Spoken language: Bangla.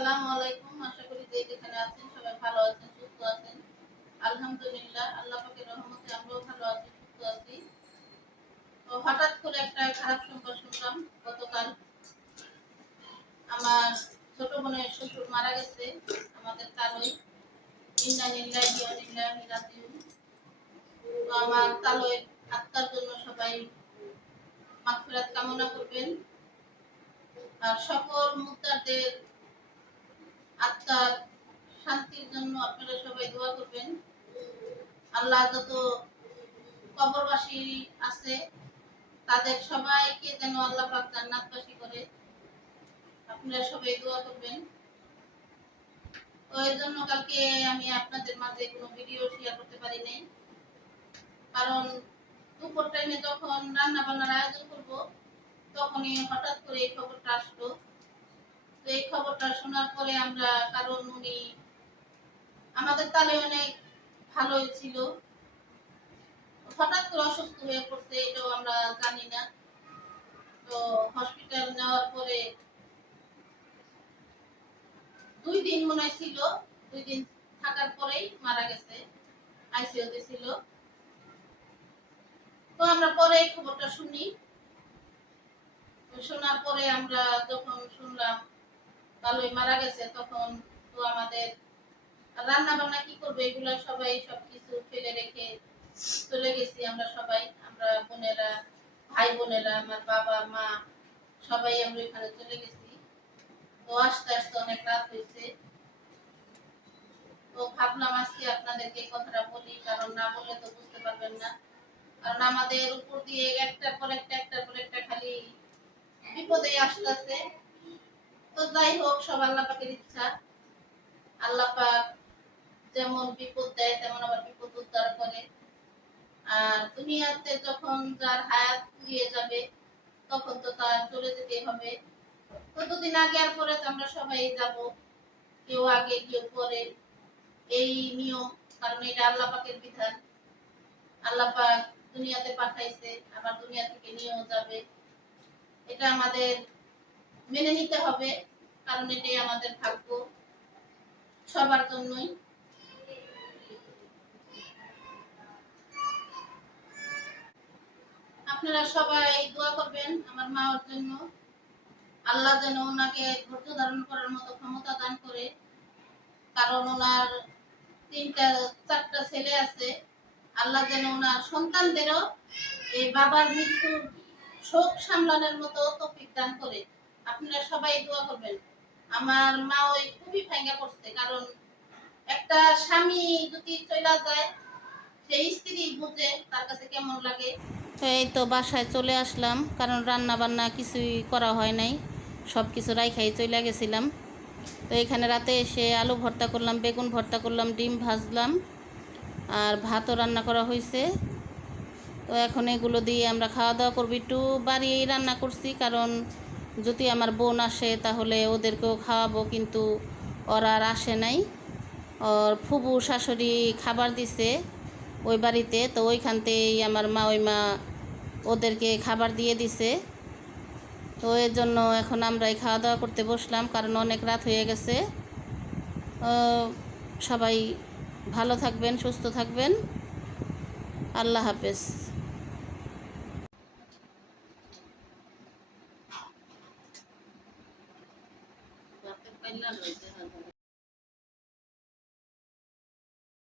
আসসালামু আলাইকুম। আশা করি যে যেখানে আছেন সবাই ভালো আছেন, সুস্থ আছেন। আলহামদুলিল্লাহ, আল্লাহ পাকের রহমতে আমরাও ভালো আছি, সুস্থ আছি। তো হঠাৎ করে একটা খারাপ সংবাদ শুনলাম গতকাল। আমার ছোট বোনের শ্বশুর মারা গেছে, আমাদের তালই। ইন্না লিল্লাহি ওয়া ইন্না ইলাইহি রাজিউন। তো আমার তালয়ের আত্মার জন্য সবাই মাগফিরাত কামনা করবেন। আর সকল মুত্তাদের আত্মার শান্তির জন্য আপনারা সবাই দোয়া করবেন। আল্লাহ যত কবরবাসী আছে তাদের সবাইকে যেন আল্লাহ পাক জান্নাতবাসী করে। আপনারা সবাই দোয়া করবেন। তো এর জন্য কালকে আমি আপনাদের মাঝে কোনো ভিডিও শেয়ার করতে পারি নাই, কারণ দুপুর টাইমে যখন রান্না বান্নার আয়োজন করব তখনই হঠাৎ করে এই খবরটা আসলো। তো এই খবরটা শোনার পরে আমরা, কারণ উনি আমাদের তালে অনেক ভালোই ছিল, হঠাৎ করে অসুস্থ হয়ে পড়ছে, এটাও আমরা জানি না। তো হসপিটাল নেওয়ার পরে 2 দিন মনে ছিল, 2 দিন থাকার পরেই মারা গেছে, আইসিইউতে ছিল। তো আমরা পরে এই খবরটা শুনি। শোনার পরে আমরা যখন শুনলাম ভালোই মারা গেছে, তখন তো আমাদের রান্না বান্না কি করবে এগুলা সবাই সবকিছু ফেলে রেখে চলে গেছি আমরা সবাই, আমরা বোনেরা, ভাই বোনেরা, আমার বাবা মা সবাই আমরা এখানে চলে গেছি। তো আস্তে আস্তে অনেক রাত হয়েছে। তো ভাবলাম আজকে আপনাদেরকে কথাটা বলি, কারণ না বললে তো বুঝতে পারবেন না। কারণ আমাদের উপর দিয়ে একটার পর একটা খালি বিপদে আসতেছে। তো যাই হোক, সব আল্লাহ পাকের ইচ্ছা। আল্লাহ পাক যেমন বিপদ দেয় তেমন আবার বিপদ উদ্ধার করে। আর দুনিয়াতে যখন যার হায়াত ফুরিয়ে যাবে তখন তো তার চলে যেতে হবে। তো দুদিন আগে আর পরে তো আমরা সবাই যাব, কেউ আগে কেউ পরে, এই নিয়ম। কারণ এটা আল্লাহ পাকের বিধান। আল্লাহ পাক দুনিয়াতে পাঠাইছে, আবার দুনিয়া থেকে নিয়েও যাবে। এটা আমাদের মেনে নিতে হবে, কারণ এটাই আমাদের ভাগ্য সবার জন্যই। আপনারা সবাই দোয়া করবেন আমার মার জন্য। আল্লাহ যেন ওনাকে ধৈর্য ধারণ করার মতো ক্ষমতা দান করে, কারণ ওনার 3টা 4টা ছেলে আছে। আল্লাহ যেন ওনার সন্তানদেরও এই বাবার মৃত্যুর শোক সামলানোর মতো তৌফিক দান করে। আপনারা সবাই দোয়া করবেন। আমার মা ওই খুবই ভাঙ্গা পড়ছে, কারণ একটা স্বামী যদি চলে যায় সেই স্ত্রী বুঝে তার কাছে কেমন লাগে। তো এই তো বাসায় চলে আসলাম, কারণ রান্না বান্না কিছুই করা হয় নাই, সব কিছু রাইখাই চলে গেছিলাম। তো এখানে রাতে এসে আলু ভর্তা করলাম, বেগুন ভর্তা করলাম, ডিম ভাজলাম, আর ভাতও রান্না করা হয়েছে। তো এখন এগুলো দিয়ে আমরা খাওয়া দাওয়া করবো। একটু বাড়িয়েই রান্না করছি, কারণ যদি আমার বোন আসে তাহলে ওদেরকেও খাওয়াবো, কিন্তু ওরা আর আসে নাই। ওর ফুবু শাশুড়ি খাবার দিছে ওই বাড়িতে, তো ওইখানতেই আমার মা ওই মা ওদেরকে খাবার দিয়ে দিছে। তো এর জন্য এখন আমরাই খাওয়া দাওয়া করতে বসলাম, কারণ অনেক রাত হয়ে গেছে। সবাই ভালো থাকবেন, সুস্থ থাকবেন। আল্লাহ হাফেজ।